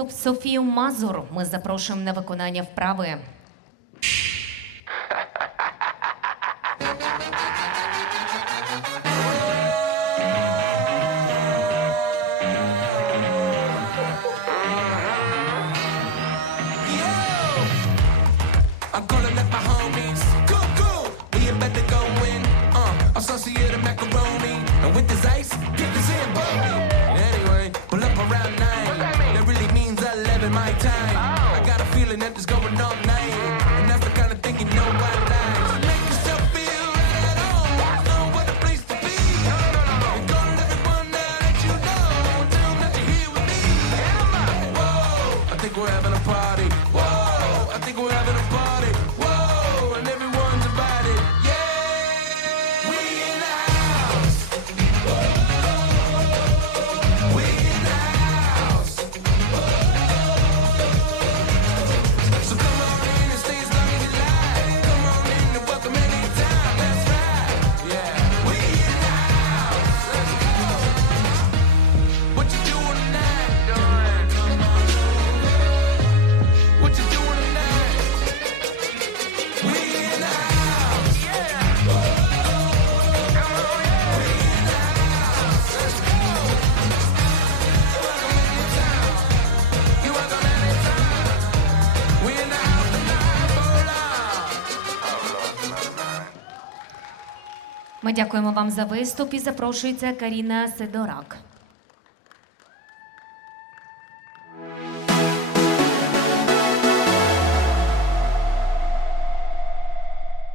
груп Софію Мазур ми запрошуємо на виконання вправи. I'm gonna let my means 11 my time. I got a feeling that it's going all night. And that's the kind of thing you know I like. Make yourself feel right at home. Place to be. That you know. That you're here with me. Whoa, I think we're having a party. Ми дякуємо вам за виступ і запрошується Каріна Сидорак.